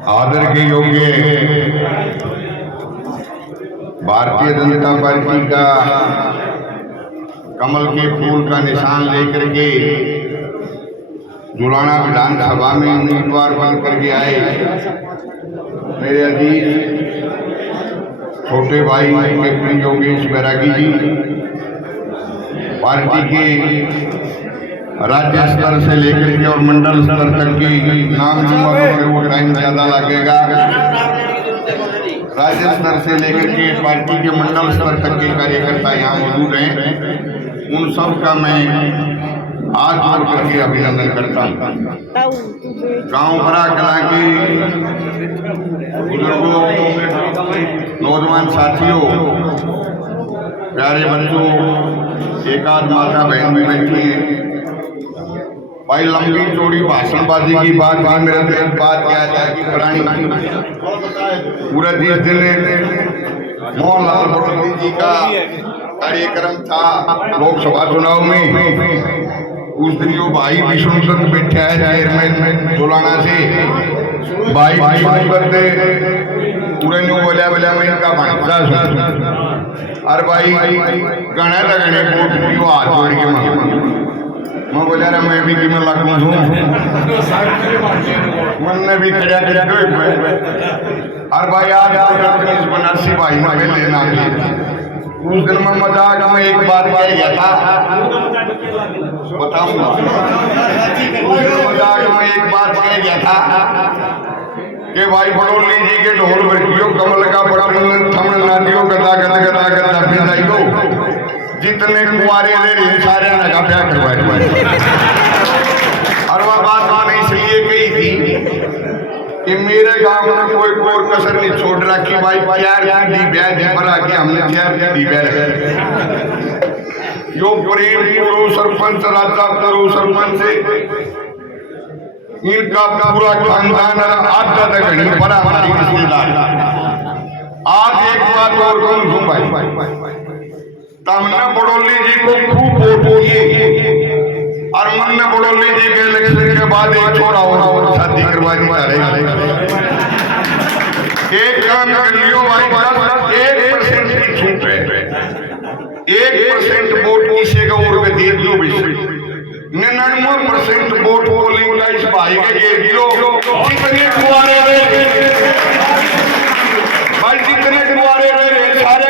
आदर के योग्य भारतीय जनता पार्टी का कमल के फूल का निशान लेकर के जुलाना विधानसभा में उम्मीदवार बन करके आए मेरे अजीज छोटे भाई कैप्टन योगेश बैरागी जी, पार्टी के राज्य स्तर से लेकर के और मंडल स्तर तक की नाम वो टाइम ज्यादा लगेगा। राज्य स्तर से लेकर के पार्टी के मंडल स्तर तक के कार्यकर्ता यहाँ मौजूद हैं, उन सब का मैं आज जोड़ करके अभिनंदन करता हूँ। गांव भरा कला के बुजुर्गों, नौजवान साथियों, प्यारे बच्चों, एक आध माता बहन भी बैठी है। भाई लंबी चौड़ी भाषणबाजी की बात नहीं, मेरा तो एक बात याद है कि पुरानी पूरा जिस दिन मोहनलाल बटोली जी का कार्यक्रम था लोकसभा चुनाव में, उस दिन जो भाई विष्णु दत्त बैठा है चेयरमैन जुलाना से, भाई विष्णु दत्त पूरे न्यू बोलिया बोलिया में इनका भांसा और भाई गणे लगने को हाथ जोड़ के मैं बोला रहा मैं भी मैं लगू हूँ मन ने भी खड़ा खड़ा और भाई आज बनारसी भाई में लेना उस दिन मैं मजाक में एक बात कह गया था, बताऊंगा। उस दिन मजाक में एक बात कह गया था कि भाई बड़ोली जी के ढोल बजियो, कमल का बटन थमन नादियो, गदा गदा गदा गदा फिर जितने कुआरे रहे सारे लगा प्यार करवाए। और वह बात मैंने इसलिए कही थी कि मेरे गांव में कोई और कसर नहीं छोड़ रखी। भाई 4 डिब्या भरा के हमने 4 डिब्या रखे। यो प्रेम करो सरपंच, राजा करो सरपंच से इनका पूरा खानदान आधा तक नहीं पड़ा हमारी रिश्तेदार। आज एक बात और कहूँ भाई, तमन्ना बड़ोली जी को खूब वोट दिए और मन्ना बड़ोली जी के इलेक्शन के बाद एक छोड़ा और शादी करवा दी। एक काम कर लियो भाई, 1% की छूट है, 1% वोट किसी का और के दे दियो, 99% वोट पोलिंग का इस भाई के दे दियो। जितने कुआरे रहे भाई, जितने कुआरे रहे सारे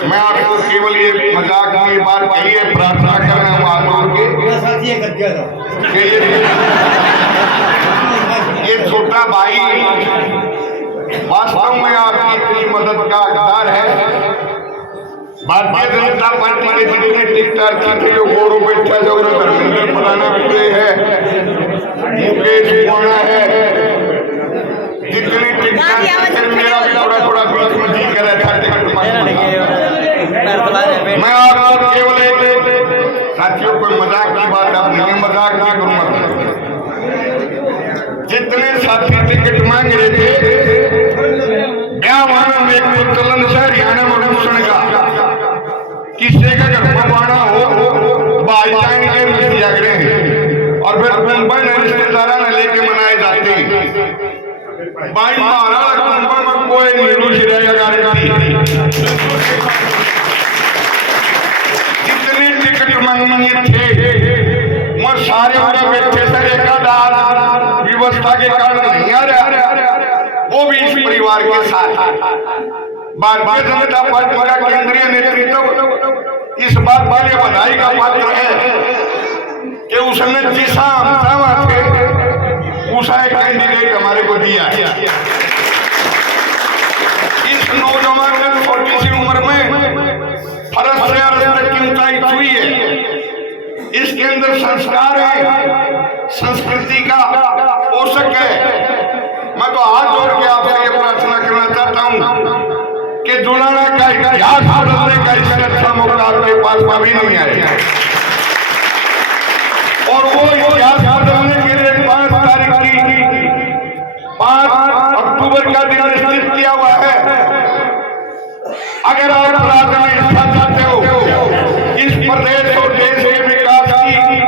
मैं आपको केवल ये मजाक की बात कही है, प्रार्थना कर रहा हूँ आप के ये छोटा भाई वास्तव में आपकी इतनी मदद का हकदार है। भारतीय जनता पार्टी के जितने टिकटर थे गोरू बैठा जो धर्मेंद्र पुराना पूरे है, मुकेश पुराना है, जितने टिकटर मेरा भी थोड़ा थोड़ा बीच में जी कर रहा था टिकट मैं आपको केवल साथियों कोई मजाक की बात आप नहीं, मजाक नहीं करूंगा। जितने साथी टिकट मांग रहे थे वहां में एक चलन से हरियाणा में भूषण का किसी का घर पवाना हो भाईचारे के रिश्ते अगले हैं और फिर मुंबई में रिश्तेदारा ने लेके मनाए जाते हैं। भाई महाराज मुंबई में कोई नीलू शिराया मांगने थे वो सारे बैठे सर एकाधार व्यवस्था के कारण नहीं आ रहा, वो भी इस परिवार के साथ। भारतीय जनता पार्टी का केंद्रीय नेतृत्व इस बात वाले बधाई का पात्र है कि उसने जिसा थे उसा एक कैंडिडेट हमारे को दिया। इस नौजवान ने छोटी सी उम्र में फर्ज से की ऊंचाई छुई है, इसके अंदर संस्कार है, संस्कृति का पोषक है। मैं तो हाथ जोड़ के आपसे ये प्रार्थना करना चाहता हूं कि जुलाना का इतिहास बदलने का इससे अच्छा मौका आपके पास कभी नहीं आएगा। और वो इतिहास बदलने के लिए 5 अक्टूबर का दिन निश्चित किया हुआ है। अगर आप राज्य में हिस्सा चाहते हो, इस प्रदेश और देश के विकास की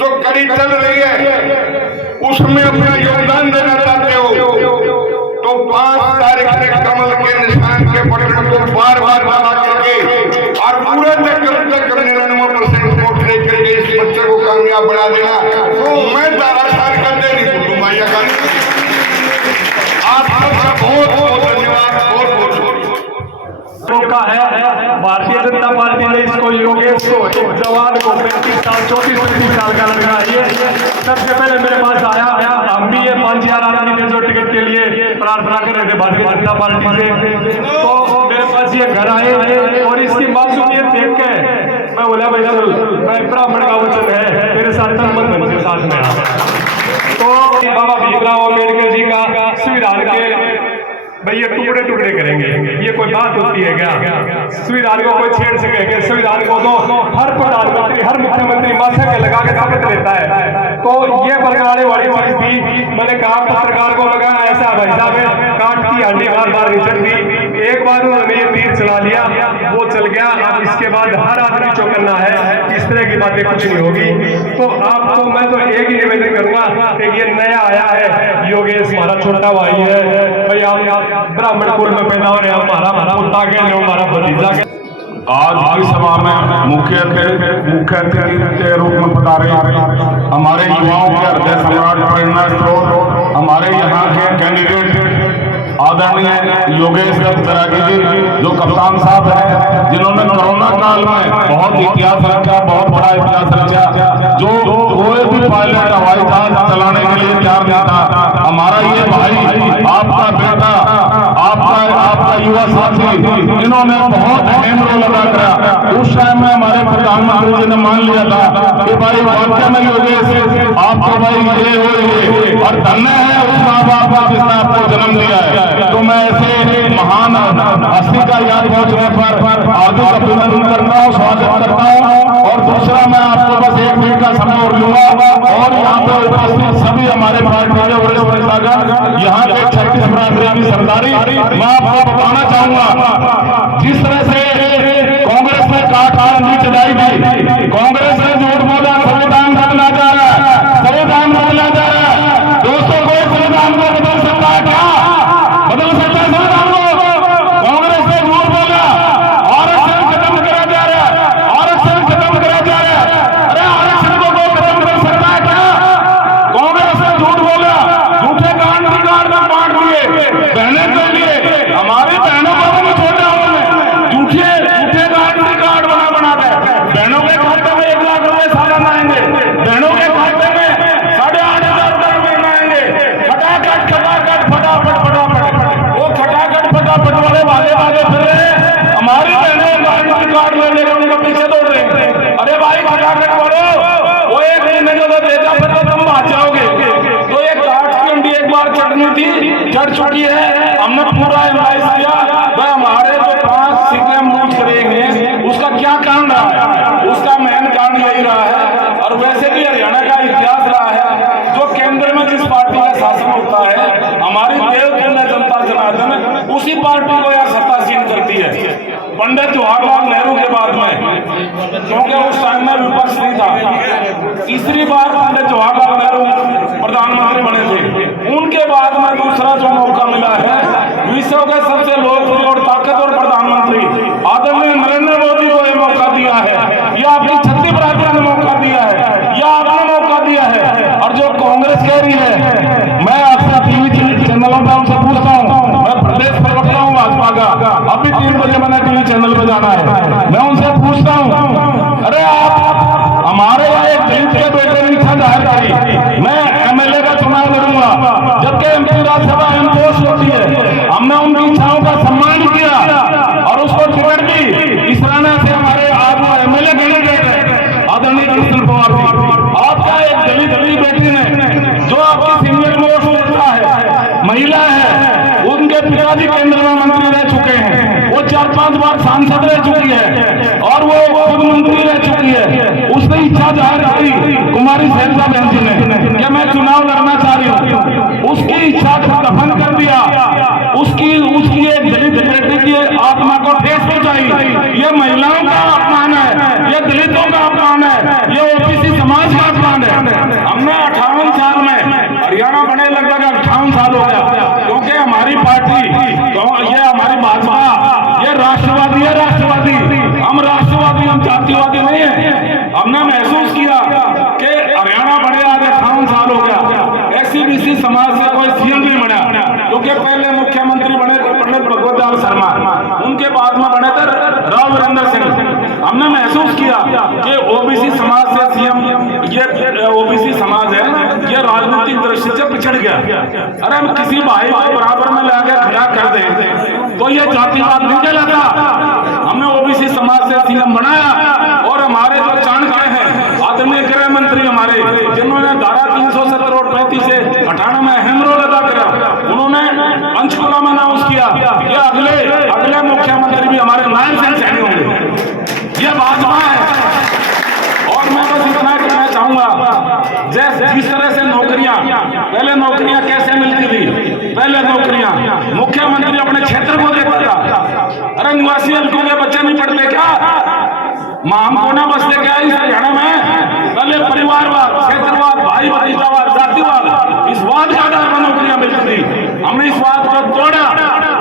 जो कड़ी चल रही है उसमें अपना योगदान देना चाहते हो तो 5 तारीख से कमल के निशान के बटन को बार बार दबा करके और पूरे तक 99% वोट लेकर के इस बच्चे को कामयाब बना देना। मैं दारासार करते नहीं बुद्धू माया का आप सबका बहुत बहुत धन्यवाद। का है भारतीय जनता पार्टी ने इसको योगेश को जवान को 35 साल 34 साल का लड़का ये सबसे पहले मेरे पास आया। हम भी ये 5000 आदमी ने जो टिकट के लिए प्रार्थना कर रहे थे भारतीय जनता पार्टी से तो मेरे पास ये घर आए और इसकी मासूमियत देख के मैं बोला भाई मैं ब्राह्मण का वचन है मेरे साथ तन मन से साथ में तो बाबा भीमराव अम्बेडकर जी का संविधान के भाई ये टुकड़े टुकड़े करेंगे ये कोई बात होती है क्या? संविधान को कोई छेड़ सकेंगे? संविधान को तो हर प्रधानमंत्री हर मुख्यमंत्री माथा के लगा के शपथ लेता है तो ये बरकराने वाली चीज भी मैंने कहा पत्रकार को लगा ऐसा भाई साहब काट की हड्डी बार बार नहीं चलती। एक बार उन्होंने ये तीर चला लिया वो चल गया। अब इसके बाद हर आदमी जो करना है इस तरह की बातें कुछ नहीं होगी। तो आपको मैं तो एक ही निवेदन करूंगा कि ये नया आया है योगेश हमारा छोटा भाई है भाई आप ब्राह्मण कुल में पैदा हो रहे हमारा पुता के हमारा भतीजा के आज की सभा में मुख्य अतिथि के रूप में पधारे हमारे युवाओं के हृदय सम्राट प्रेरणा स्रोत हमारे यहाँ के कैंडिडेट आदरणीय योगेश दत्त तरागी जी जो कप्तान साहब हैं जिन्होंने कोरोना काल में बहुत इतिहास रखा बहुत बड़ा इतिहास रखा जो कोई भी पायलट हवाई जहाज चलाने के लिए तैयार नहीं था। हमारा ये भाई आपका बेटा आपका युवा साथी इन्होंने बहुत अहम रोल अदा करा। उस टाइम में हमारे प्रधानमंत्री जी ने मान लिया था कि भाई वाकई में योगेश आपको भाई ये हो और धन्य है उस माँ बाप का जिसने आपको जन्म दिया है। तो मैं ऐसे महान हस्ती का याद पहुंचने पर हार्दिक अभिनंदन करता हूँ स्वागत करता हूँ। और दूसरा मैं आपको बस 1 मिनट का समय और लूंगा और यहाँ पे उपस्थित सभी हमारे पार्टी के वरिष्ठ नेतागण यहाँ के 36 बरादरी की सरदारी मैं आपको बताना चाहूंगा जिस तरह से कांग्रेस ने काटनी चलाई थी कांग्रेस ने झूठ बोला संविधान बदला जा रहा है संविधान बदला जा रहा है। दोस्तों कोई संविधान को बदल सकता है क्या? बदल सकता है संविधान को? कांग्रेस ने झूठ बोला आरक्षण खत्म करा जा रहा है आरक्षण खत्म करा जा रहा है। अरे आरक्षण को कोई खत्म कर सकता है क्या? कांग्रेस ने झूठ बोला झूठे कार्ड में बांट दिए बहने के लिए हमारी बहनों को भी छोटे झूठे कार्ड बना दे बहनों के खाते में 1 लाख रुपए सालाना आएंगे बहनों के खाते में 8,500 रुपए आएंगे फटाफट वो फटाफट वाले भागे फिर रहे हमारी बहनें कार्ड लेने के उनके पीछे दौड़ रहे हैं। अरे भाई फटाफट बोलो वो एक महीने जो देता फिर तो तुम भाग जाओगे। तो एक कार्ड की अंडी एक बार चढ़नी थी चढ़ चुकी है हमने पूरा एनालाइज किया भाई हमारे जो 5 सीटें हम लूज करेंगे उसका क्या कारण रहा है? उसका मेन कारण यही रहा है और वैसे भी हरियाणा का इतिहास रहा है जो केंद्र में जिस पार्टी का शासन होता है हमारी देवतुल्य जनता जनार्दन उसी पार्टी को यह सत्तासीन करती है। पंडित जवाहरलाल नेहरू के बाद में क्योंकि उस टाइम में विपक्ष नहीं था तीसरी बार पंडित जवाहरलाल नेहरू प्रधानमंत्री बने थे उनके बाद में दूसरा जो मौका मिला है विश्व के सबसे लोकप्रिय और ताकतवर प्रधानमंत्री आदरणीय नरेंद्र मोदी को यह मौका दिया है या आपकी 36 बरादरी ने मौका दिया है या आपने मौका दिया है। और जो कांग्रेस कह रही है मैं आपसे टीवी चैनलों पर उनसे पूछता हूँ मैं प्रदेश प्रवक्ता हूँ भाजपा का अभी 3 बजे मैंने टीवी चैनल पर जाना है मैं उनसे पूछता हूँ अरे आप हमारे यहाँ एक दलित के बेटे ने इच्छा जाहिर करी मैं MLA का चुनाव लड़ूंगा जबकि MP राज्यसभा पोस्ट होती है हमने उनकी इच्छाओं का सम्मान किया और उसको टिकट दी इस तरह से हमारे आज वो MLA कैंडिडेट है आदरणीय कृष्ण पवार जी आपका एक दलित की बेटी ने जो आपकी सीनियर मोस्ट नेता है महिला है उनके पिताजी केंद्र में मंत्री रह चुके हैं वो 4-5 बार सांसद रह चुकी है और वो खुद मंत्री रह चुकी है। उसने इच्छा जाहिर करी कुमारी शैलजा बहन जी ने कि मैं चुनाव लड़ना चाह रही हूँ उसकी इच्छा को दफन कर दिया उसकी एक दलित बेटी की आत्मा को ठेस पहुंचाई। ये महिलाओं का अपमान है ये दलितों का अपमान है ये OBC समाज का अपमान है। खाम साल हो गया, क्योंकि हमारी पार्टी ये हमारी भाजपा ये राष्ट्रवादी है, राष्ट्रवादी। हम राष्ट्रवादी, हम जातिवादी नहीं है। हमने महसूस किया कि हरियाणा बड़े आज 58 साल हो गया, एससी-बीसी समाज से कोई सीएम नहीं बना, क्योंकि पहले मुख्यमंत्री बने थे पंडित भगवत लाल शर्मा, उनके बाद में बने थे राव वीरेंद्र सिंह। हमने महसूस किया कि ओबीसी समाज से सीएम, ये ओबीसी समाज है, ये राजनीतिक दृष्टि से पिछड़ गया। अरे हम किसी भाई को बराबर में लाके खड़ा कर दें तो ये जातिवाद नहीं कहलाता। हमने ओबीसी समाज से सीएम बनाया, और हमारे जो चाणक्य हैं आदरणीय गृह मंत्री हमारे, जिन्होंने धारा 370 और 35 से हटाने में अहम रोल अदा करा, उन्होंने पंचकुला में अनाउंस किया कि अगले मुख्यमंत्री भी हमारे नायब सिंह सैनी होंगे। ये भाजपा है। और मैं बस इतना कहना चाहूंगा, जैसे जिस तरह से नौकरियां, पहले नौकरियां कैसे मिलती थी, पहले नौकरियां मुख्यमंत्री अपने क्षेत्र को देता था। अरे निवासी हल्कों के बच्चे नहीं पढ़ते क्या? हम को ना बसते क्या इस हरियाणा में? पहले परिवारवाद, क्षेत्रवाद, भाई भतीजावाद, जातिवाद, इस वाद के आधार पर नौकरियां मिलती थी। हमने इस वाद को तोड़ा।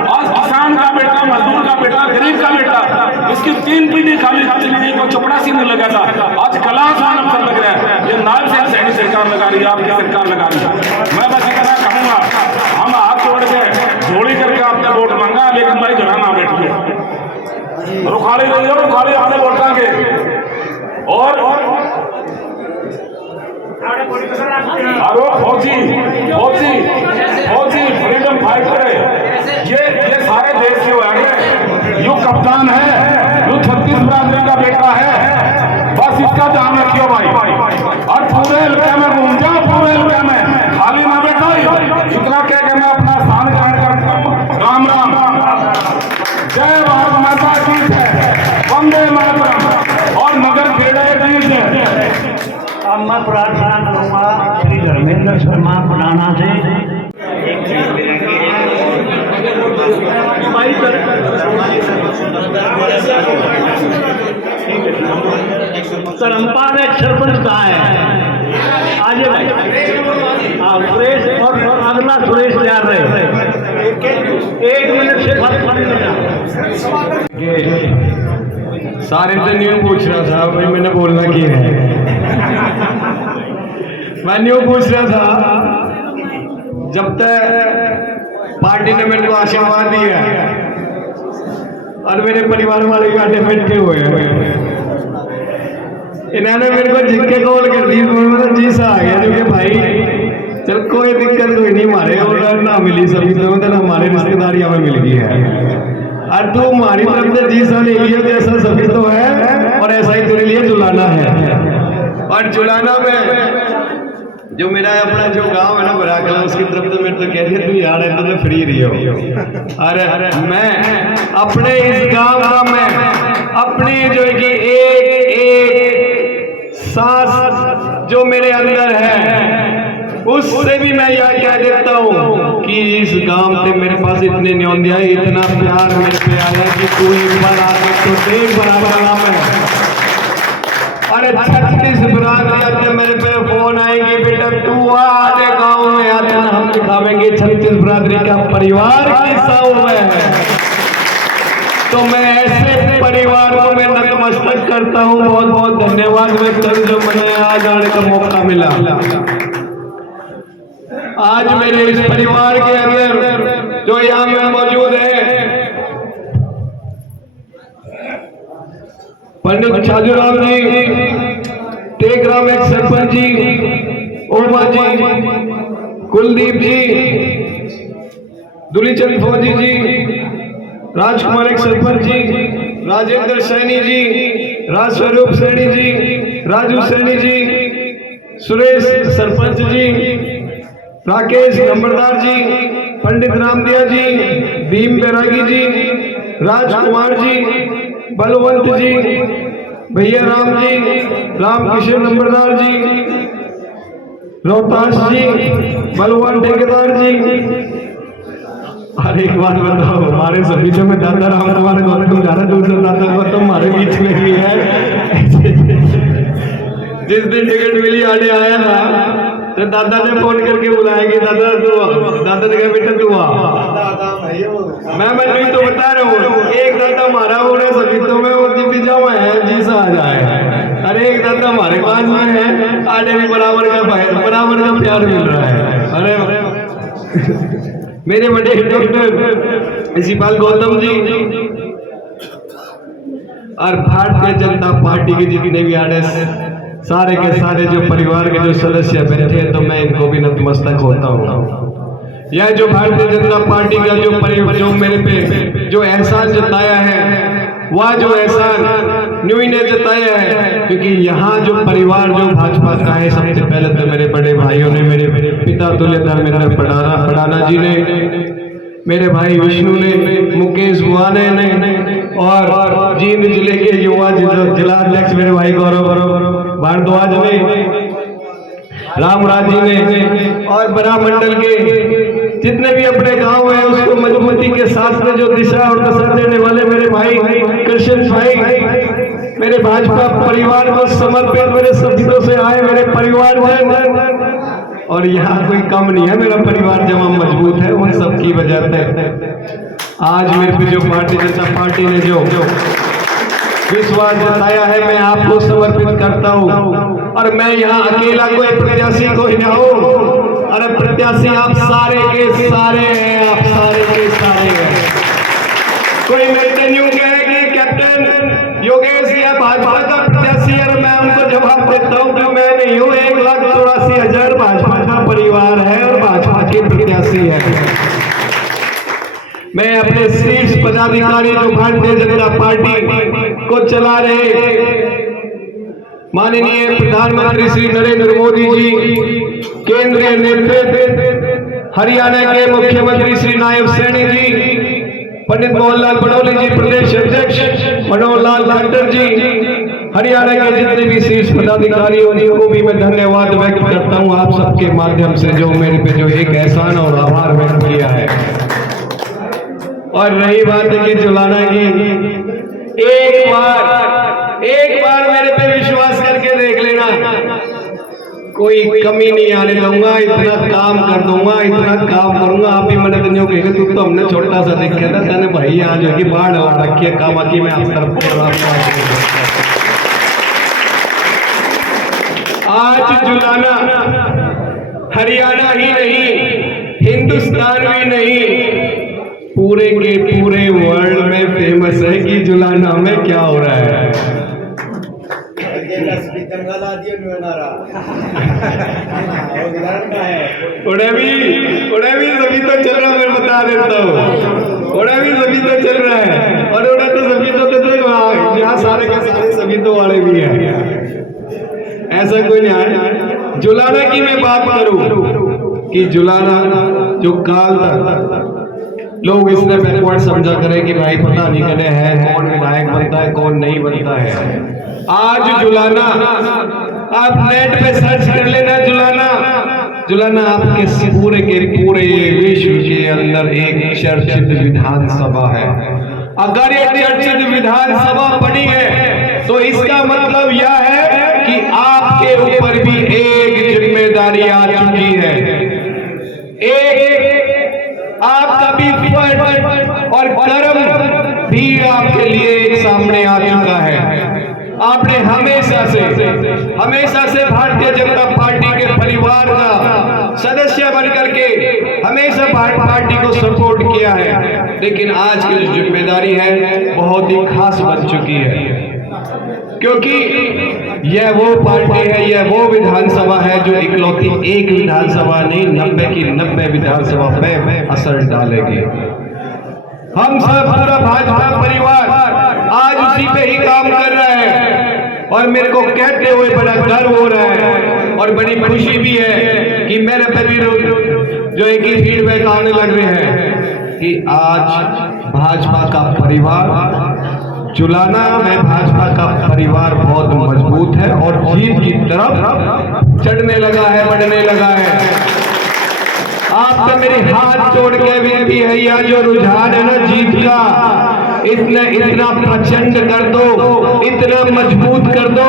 आज किसान का बेटा, मजदूर का बेटा, गरीब का बेटा, इसकी 3 पीढ़ी खाली जिंदगी को चपड़ासी नहीं लगा था, आज क्लास मानव सब लग रहा है। ये नायब सिंह सैनी सरकार लगा रही है, आपकी सरकार लगा रही है। मैं बस इतना कहूंगा, हम हाथ जोड़ के झोली करके आपने वोट मांगा, लेकिन भाई घर ना बैठ गए, रुखाड़ी रही हो, रुखाड़ी आने वोटांगे। और फौजी फ्रीडम फाइटर है, ये सारे देश के आगे यू कप्तान है, यू 36 बरादरी का बेटा है। बस इसका ध्यान रखियो भाई, और पूरे इलाके में घूम जाओ, पूरे इलाके में खाली ना बैठो। इतना कह के मैं अपना स्थान ग्रहण करता हूँ। राम राम, जय भारत माता की जय, वंदे मातरम। और नगर खेड़े जी से अब मैं प्रार्थना करूंगा श्री धर्मेंद्र शर्मा पुराना से। तरम्पा में सरपंच कहाँ है? आज सुरेश और अगला सुरेश तैयार रहे। 1 मिनट से सारे तो न्यू पूछ रहा था भाई, मैंने बोलना क्या है। मैं न्यू पूछ रहा था, जब तक पार्टी ने मेरे को आशीर्वाद दिया और मेरे परिवार वाले गाने बैठे हुए हैं, इन्होंने मेरे को जिक्के कॉल कर दी, तो जी सा आ गया, क्योंकि भाई चल कोई दिक्कत कोई नहीं, हमारे और ना मिली सभी तो हमारे रिश्तेदारी हमें मिल गई है। और तू हमारी तरफ से जी सा ले लिया, जैसा सभी तो है और ऐसा ही तेरे लिए जुलाना है। और जुलाना में जो मेरा अपना जो गांव है ना बराकला, उसकी तरफ तो मेरे तो कहते तू यार है तो फ्री रही हो। अरे मैं अपने इस गांव का, मैं अपनी जो कि एक सांस जो मेरे अंदर है, उससे भी मैं यह कह देता हूँ कि इस गांव से मेरे पास इतने न्योंदिया, इतना प्यार मेरे पे आया कि तू एक बार आके तो देख बराबर नाम है। अरे 36 बरादरियां से मेरे पे फोन आएंगे, बेटा तू आधे गांव में आते ना, हम दिखावेंगे 36 बरादरी का परिवार कैसा हुआ है। तो मैं ऐसे परिवार को मैं नतमस्तक करता हूँ। बहुत बहुत धन्यवाद व्यक्त करूँ जो मुझे आज आने का मौका मिला। आज मेरे इस परिवार के अंदर जो यहाँ में मौजूद है, पंडित छाजूराम जी, टेकराम एक सरपंच जी, ओबा जी, कुलदीप जी, दुलीचंद फौजी जी, राजकुमार एक सरपंच जी, राजेंद्र सैनी जी, राजस्वरूप सैनी जी, राजू सैनी जी, सुरेश सरपंच जी, राकेश नंबरदार जी, पंडित रामदिया जी, भीम बैरागी जी, राजकुमार जी, बलवंत जी, भैया राम जी, राम किशन नंबरदार जी, रोहतास जी, बलवंत ठेकेदार जी। अरे एक बात बताओ, हमारे सभी से में दादा राम कुमार गौतम जाना, दूसरा दादा गौतम हमारे बीच में ही है। जिस दिन टिकट मिली आने आया था तो दादा ने फोन करके बुलाया कि दादा तू, दादा ने कहा बेटा तू आ। मैं नहीं तो बता रहा हूँ, एक दादा हमारा हो रहे सभी तो मैं वो दिव्य जावा है जी सा आ जाए। अरे एक दादा हमारे पास में है, आने भी बराबर का प्यार मिल रहा है। अरे मेरे बड़े डॉक्टर शिपाल गौतम जी और भारतीय जनता पार्टी के जितने भी आर सारे के सारे जो परिवार के जो सदस्य बैठे तो मैं इनको भी नतमस्तक होता हूँ। यह जो भारतीय जनता पार्टी का जो मेरे पे जो एहसान जताया है, वह जो एहसान न्यू ने जताया है, क्योंकि यहाँ जो परिवार जो भाजपा का है, सबसे पहले तो मेरे बड़े भाइयों ने, मेरे पिता तुल्यधर मेरा पड़ाना जी ने, मेरे भाई विष्णु ने, मुकेश बुआने ने, और जींद जिले के युवा जिलाध्यक्ष मेरे भाई गौरव भारद्वाज ने, रामराज जी ने, और बड़ा मंडल के जितने भी अपने गांव है उसको मजबूती के साथ में जो दिशा और दशा देने वाले मेरे भाई कृष्ण भाई, मेरे भाजपा परिवार को समर्पित मेरे शब्दों से आए मेरे परिवार जन, और यहाँ कोई कम नहीं है, मेरा परिवार जमा मजबूत है। उन सब की वजह से आज मेरे पे जो भारतीय जनता पार्टी ने जो विश्वास जताया है, मैं आपको समर्पित करता हूँ। और मैं यहाँ अकेला कोई प्रत्याशी को ही ना हूँ, अरे प्रत्याशी आप सारे के सारे हैं, आप सारे के सारे हैं। कोई मेरे से यूं कहे कि कैप्टन योगेश या भाजपा का प्रत्याशी है, मैं उनको जवाब देता हूँ कि मैं नहीं हूँ। 1,84,000 भाजपा का परिवार है और भाजपा के प्रत्याशी है। मैं अपने शीर्ष पदाधिकारी जो भारतीय जनता पार्टी को चला रहे माननीय प्रधानमंत्री श्री नरेंद्र मोदी जी, केंद्रीय नेतृत्व हरियाणा के मुख्यमंत्री श्री नायब सैनी जी, पंडित मोहनलाल बड़ौली जी प्रदेश अध्यक्ष, मनोहर लाल खट्टर जी, हरियाणा के जितने भी शीर्ष पदाधिकारी उनको भी मैं धन्यवाद व्यक्त करता हूं आप सबके माध्यम से, जो मेरे पे जो एक एहसान और आभार व्यक्त किया है। और रही बात है कि जुलाना की, एक बार मेरे पे विश्वास करके देख लेना, कोई कमी नहीं आने दूंगा, इतना काम कर दूंगा, इतना काम करूंगा। आप भी मैंने दुनिया कहेंगे तू तो हमने छोटा सा देखा था, तेने भाई आज होगी बाढ़ आ रखी है, काम आकी में आप आज जुलाना हरियाणा ही नहीं, हिंदुस्तान भी नहीं, पूरे के पूरे वर्ल्ड में फेमस है कि जुलाना में क्या हो रहा है। उड़े भी सभी तो चल रहा है, मैं बता देता हूँ, उड़े भी सभी तो चल रहा है, और उड़े तो सभी तो यहाँ सारे के सारे सभी तो वाले भी हैं, ऐसा कोई नहीं है। जुलाना की मैं बात करूं कि जुलाना जो काल तक लोग इसने बैकवर्ड समझा करें कि भाई पता नहीं करे है कौन विधायक बनता है कौन नहीं बनता है। आज जुलाना आप नेट पे सर्च कर लेना, जुलाना आपके पूरे के पूरे विश्व के अंदर एक चर्चित विधानसभा है। अगर ये चर्चित विधानसभा बनी है तो इसका मतलब यह है कि आपके ऊपर भी एक जिम्मेदारी आ चुकी है, एक आपका भी फर्ज और कर्म भी आपके लिए एक सामने आ चुका है। आपने हमेशा से भारतीय जनता पार्टी के परिवार का सदस्य बनकर के हमेशा भारतीय पार्टी को सपोर्ट किया है, लेकिन आज की जो जिम्मेदारी है बहुत ही खास बन चुकी है, क्योंकि यह वो पार्टी है, यह वो विधानसभा है जो इकलौती एक विधानसभा नहीं 90 की 90 विधानसभा पे असर डालेगी। हम सब पूरा भाजपा परिवार आज उसी पे ही काम कर रहा है, और मेरे को कहते हुए बड़ा गर्व हो रहा है और बड़ी खुशी भी है कि मेरे पे भी जो एक ही फीडबैक आने लग रहे हैं कि आज भाजपा का परिवार जुलाना में भाजपा का परिवार बहुत मजबूत है और जीत की तरफ चढ़ने लगा है, बढ़ने लगा है। आपसे मेरी हाथ जोड़ के विनती है, यह जो रुझान है ना जीत का, इतना प्रचंड कर दो, इतना मजबूत कर दो,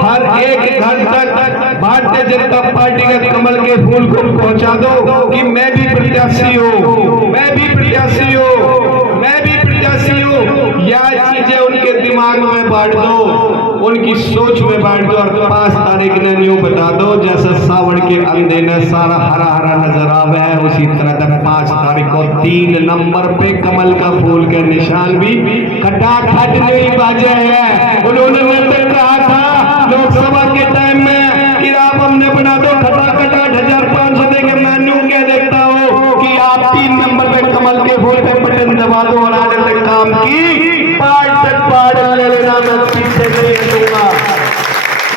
हर एक घर तक भारतीय जनता पार्टी के कमल के फूल को पहुंचा दो कि मैं भी प्रत्याशी हूँ, मैं भी प्रत्याशी हूँ, मैं भी प्रत्याशी हूँ। यह चीजें उनके दिमाग में बांट दो, उनकी सोच में बांट दो, और 5 तारीख ने न्यू बता दो जैसे सावन के अंधे में सारा हरा हरा नजर आवे है, उसी तरह तक 5 तारीख को 3 नंबर पे कमल का फूल के निशान भी खटाखट नहीं बाजे हैं। उन्होंने निर्णय कहा था लोकसभा के टाइम में कि आप हमने बना दो खटाखट 8,500 दे के मैं न्यू कह देता हूँ कि आप 3 नंबर पे कमल के फूल पे बटन दबा दो और आने तक काम की पार्ट ले लेना, मैं पीछे नहीं हटूंगा।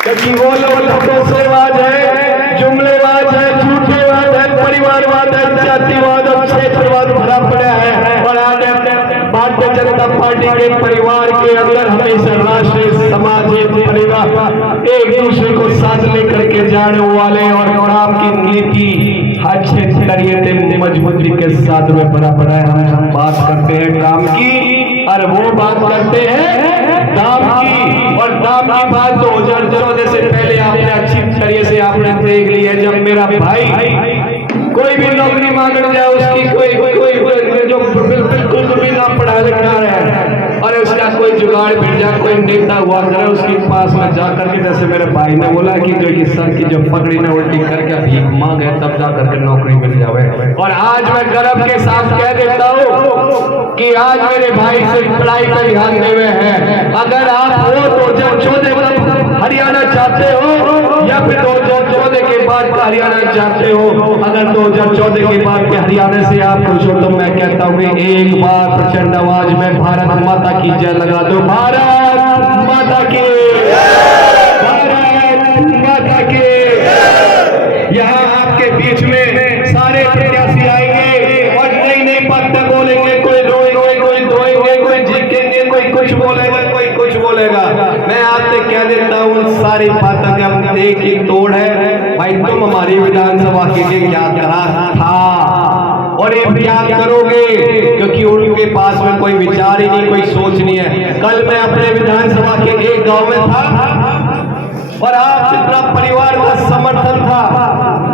क्योंकि वो लोग धोखेबाज है, जुमलेबाज है, झूठेबाज है, परिवारवाद है, जातिवाद और क्षेत्रवाद भरा पड़ा है। और आज भारतीय जनता पार्टी के परिवार के अंदर हमेशा राष्ट्रीय सामाजिक परिवार एक दूसरे को साथ लेकर के जाने वाले और काम की नीति अच्छे तरीके मजबूती के साथ में भरा पड़ा है। हम बात करते हैं काम की और वो बात करते हैं दाम की, और दाम की बात 2014 से पहले आपने अच्छी तरीके से आपने देख ली है। जब मेरा भाई कोई भी नौकरी मांगने जाए, उसकी कोई जो बिल्कुल भी ना पढ़ा लिखा है और उसका कोई जुगाड़ मिल जाए, कोई नेता हुआ करे उसके पास में जाकर के, जैसे मेरे भाई ने बोला कि जो ये सर की जो पगड़ी ने उल्टी करके भीख मांगे तब जाकर के नौकरी मिल जावे। और आज मैं गर्व के साथ कह देता हूँ कि आज मेरे भाई से पढ़ाई पर ध्यान देवे हैं। अगर आप हो 2014 का हरियाणा चाहते हो या फिर 2014 के बाद का हरियाणा चाहते हो, अगर 2014 के बाद के हरियाणा से आप खुश हो तो मैं कहता हूँ कि एक बार प्रचंड आवाज में भारत माता की जय लगा दो। भारत माता की, भारत माता की। यहाँ आपके बीच में सारे प्रत्याशी आएंगे और नई नई बातें बोलेंगे, कोई रोएंगे, कोई धोएंगे, कोई जीतेंगे, कोई कुछ बोलेगा, कोई कुछ बोलेगा। मैं आपसे कह देता हूँ सारी बातों का हम एक ही तोड़ है भाई। तुम हमारी विधानसभा के लिए क्या करा था और ये याद करोगे, क्योंकि उनके पास में कोई विचार ही नहीं, कोई सोच नहीं है। कल मैं अपने विधानसभा के एक गांव में था और आप जितना परिवार का समर्थन था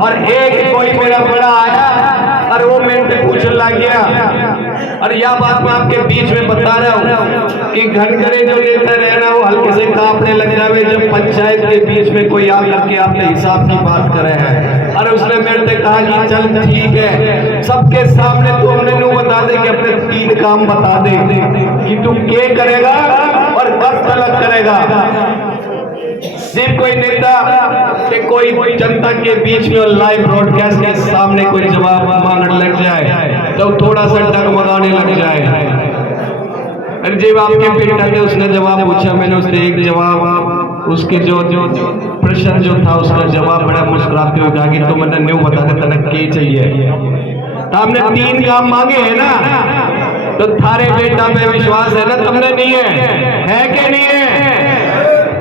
और एक कोई मेरा बड़ा आया और वो मेरे से पूछने लग गया। और यह बात मैं आपके बीच में बता रहा हूँ कि घर घरे जो नेता रहना वो हल्के से कांपने लग जावे जब पंचायत के बीच में कोई आकर के आपने हिसाब की बात करे है। और उसने मेरे से कहा कि चल ठीक है, सबके सामने तू हमने नू बता दे कि अपने 3 काम बता दे कि तू क्या करेगा और कब तक करेगा। सिर्फ कोई नेता के कोई जनता के बीच में लाइव ब्रॉडकास्ट के सामने कोई जवाब मांगने लग जाए तो थोड़ा सा डगमगाने लग जाए। अरे जब आपके बेटा ने उसने जवाब पूछा, मैंने उससे एक जवाब उसके जो प्रश्न जो था उसका जवाब बड़ा मुस्कुराते हुए कहा कि तो मैंने न्यू बता दे तनक क्या चाहिए। तो हमने 3 काम मांगे हैं ना, तो थारे बेटा पे विश्वास है ना? तुमने नहीं है कि नहीं है?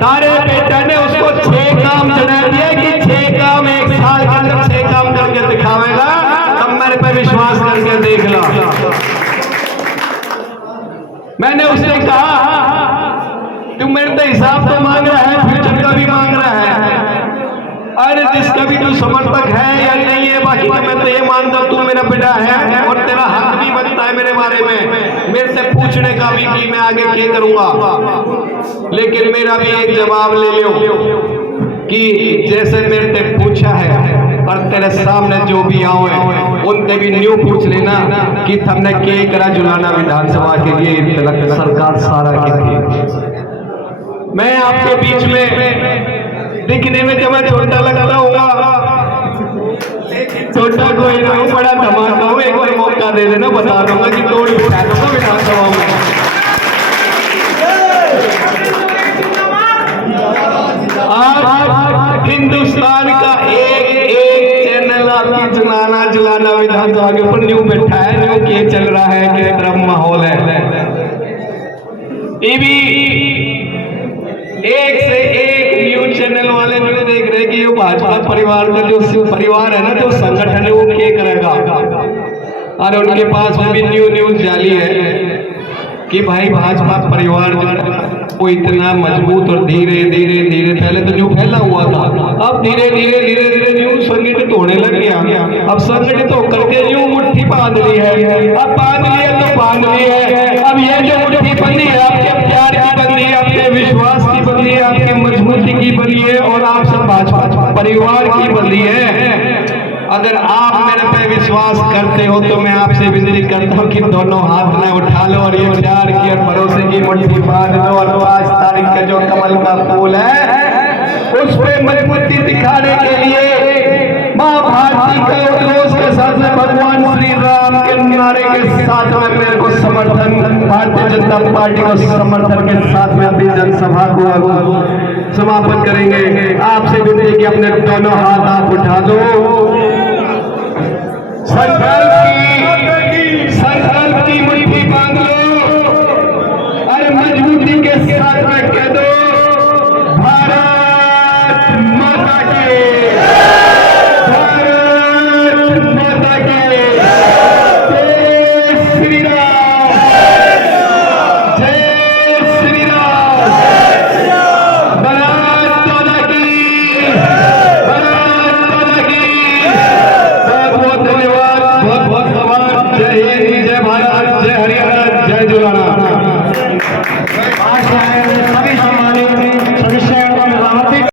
तारे बेटा ने उसको 6 काम चढ़ा दिया कि 6 काम 1 साल के अंदर 6 काम करके दिखावेगा, तब मेरे पे विश्वास करके देख लो। मैंने उससे कहा तू मेरे से हिसाब तो मांग रहा है, फ्यूचर का भी मांग रहा है, अरे जिसका भी तू समर्थक है या नहीं है, बाकी तो मैं तो ये मानता हूँ तू मेरा बेटा है और तेरा हक भी बनता है मेरे बारे में, मेरे से पूछने का भी कि मैं आगे क्या करूंगा। लेकिन मेरा भी एक जवाब ले लो कि जैसे मेरे से पूछा है और तेरे सामने जो भी आओ है उनसे भी न्यू पूछ लेना कि तुमने क्या करा जुलाना विधानसभा के लिए, सरकार सारा की थी। मैं आपके बीच में दिखने में जब मैं छोटा लगता होगा, छोटा कोई ना हूँ, बड़ा धमाका हूँ, एक बार मौका दे देना, बता दूंगा कि तोड़ बिठा दूंगा विधानसभा में। आज हिंदुस्तान का एक चैनल आपकी जुलाना विधानसभा के ऊपर न्यू बैठा है, न्यू क्या चल रहा है, किस तरह माहौल है। ये भी एक से एक न्यूज चैनल वाले न्यूज देख रहे कि ये भाजपा परिवार का जो परिवार है ना, जो संगठन है, वो क्या करेगा। और उनके पास में भी न्यूज जाली है कि भाई भाजपा परिवार वो इतना मजबूत और धीरे धीरे धीरे, पहले तो जो फैला हुआ था, अब धीरे धीरे धीरे धीरे यूं संगठित होने लग गया। अब संगठित होकर के यूं मुट्ठी बांध ली है, अब बांध ली है तो बांध ली है। अब ये जो मुट्ठी बंधी है आपके प्यार की बंधी है, आपके विश्वास की बंधी है, आपकी मजबूती की बंधी है, और आप सब भाजपा परिवार की बंधी है। अगर आप मेरे पे विश्वास करते हो तो मैं आपसे विनती करता हूँ कि दोनों हाथ में उठा लो और ये प्यार की और भरोसे की मुट्ठी बांध लो, और 5 तारीख का जो कमल का फूल है उस पे मजबूती दिखाने के लिए माँ भारती के उद्घोष के साथ में भगवान श्री राम के नारे के साथ में मेरे को समर्थन, भारतीय जनता पार्टी को समर्थन के साथ में अपनी जनसभा को समापन करेंगे। आपसे विनती कि अपने दोनों हाथ आप उठा दो